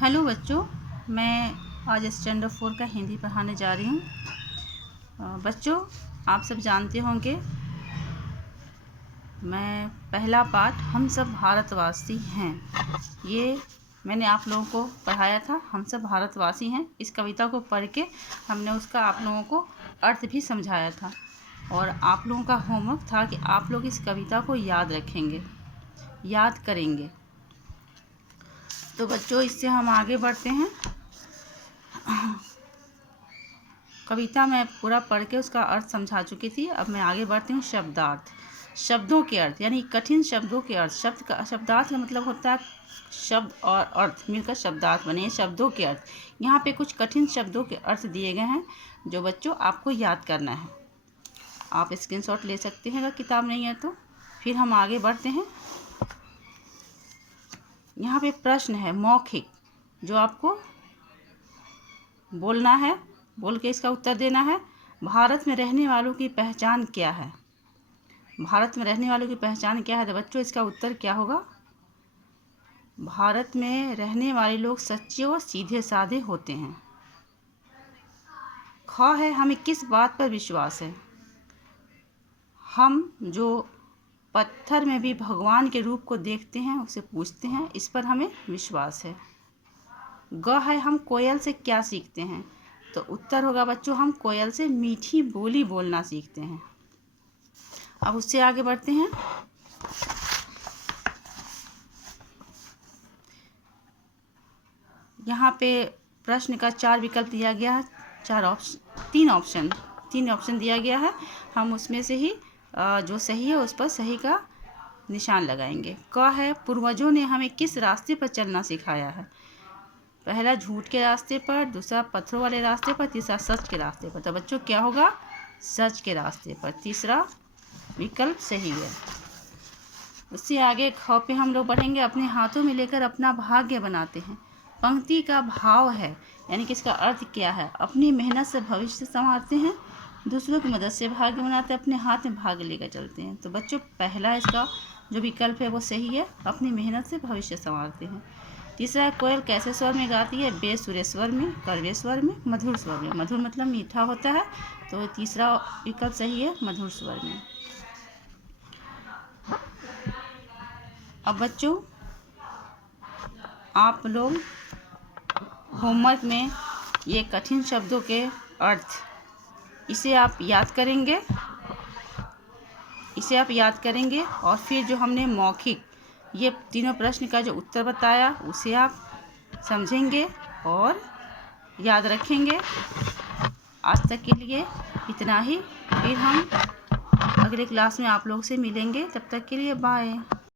Hello बच्चों, मैं आज स्टैंडर्ड 4 का हिंदी पढ़ाने जा रही हूँ। बच्चों, आप सब जानते होंगे मैं पहला पाठ हम सब भारतवासी हैं, ये मैंने आप लोगों को पढ़ाया था। हम सब भारतवासी हैं, इस कविता को पढ़ के हमने उसका आप लोगों को अर्थ भी समझाया था और आप लोगों का होमवर्क था कि आप लोग इस कविता को याद रखेंगे, याद करेंगे। तो बच्चों, इससे हम आगे बढ़ते हैं। कविता मैं पूरा पढ़ के उसका अर्थ समझा चुकी थी। अब मैं आगे बढ़ती हूँ। शब्दार्थ, शब्दों के अर्थ यानी कठिन शब्दों के अर्थ। शब्दार्थ का मतलब होता है शब्द और अर्थ मिलकर शब्दार्थ बने। शब्दों के अर्थ, यहाँ पे कुछ कठिन शब्दों के अर्थ दिए गए हैं जो बच्चों आपको याद करना है। आप स्क्रीनशॉट ले सकते हैं अगर किताब नहीं है तो। फिर हम आगे बढ़ते हैं। यहाँ पे प्रश्न है मौखिक, जो आपको बोलना है, बोल के इसका उत्तर देना है। भारत में रहने वालों की पहचान क्या है? भारत में रहने वालों की पहचान क्या है? तो बच्चों, इसका उत्तर क्या होगा? भारत में रहने वाले लोग सच्चे और सीधे साधे होते हैं। ख है हमें किस बात पर विश्वास है? हम जो पत्थर में भी भगवान के रूप को देखते हैं, उसे पूजते हैं, इस पर हमें विश्वास है। ग है हम कोयल से क्या सीखते हैं? तो उत्तर होगा बच्चों, हम कोयल से मीठी बोली बोलना सीखते हैं। अब उससे आगे बढ़ते हैं। यहाँ पे प्रश्न का 4 विकल्प दिया गया है, 3 ऑप्शन दिया गया है। हम उसमें से ही जो सही है उस पर सही का निशान लगाएंगे। क है पूर्वजों ने हमें किस रास्ते पर चलना सिखाया है? पहला झूठ के रास्ते पर, दूसरा पत्थरों वाले रास्ते पर, तीसरा सच के रास्ते पर। तो बच्चों क्या होगा? सच के रास्ते पर, तीसरा विकल्प सही है। उससे आगे ख पे हम लोग बढ़ेंगे। अपने हाथों में लेकर अपना भाग्य बनाते हैं। पंक्ति का भाव है यानी कि इसका अर्थ क्या है? अपनी मेहनत से भविष्य संवारते हैं, दूसरों की मदद से भाग्य बनाते हैं, अपने हाथ में भाग्य लेकर चलते हैं। तो बच्चों, पहला इसका जो विकल्प है वो सही है, अपनी मेहनत से भविष्य संवारते हैं। तीसरा, कोयल कैसे स्वर में गाती है? बेसुरे स्वर में, कड़वे स्वर में, मधुर स्वर में। मधुर मतलब मीठा होता है, तो तीसरा विकल्प सही है, मधुर स्वर में। अब बच्चों, आप लोग होमवर्क में ये कठिन शब्दों के अर्थ, इसे आप याद करेंगे और फिर जो हमने मौखिक ये तीनों प्रश्न का जो उत्तर बताया उसे आप समझेंगे और याद रखेंगे। आज तक के लिए इतना ही। फिर हम अगले क्लास में आप लोग से मिलेंगे। तब तक के लिए बाय।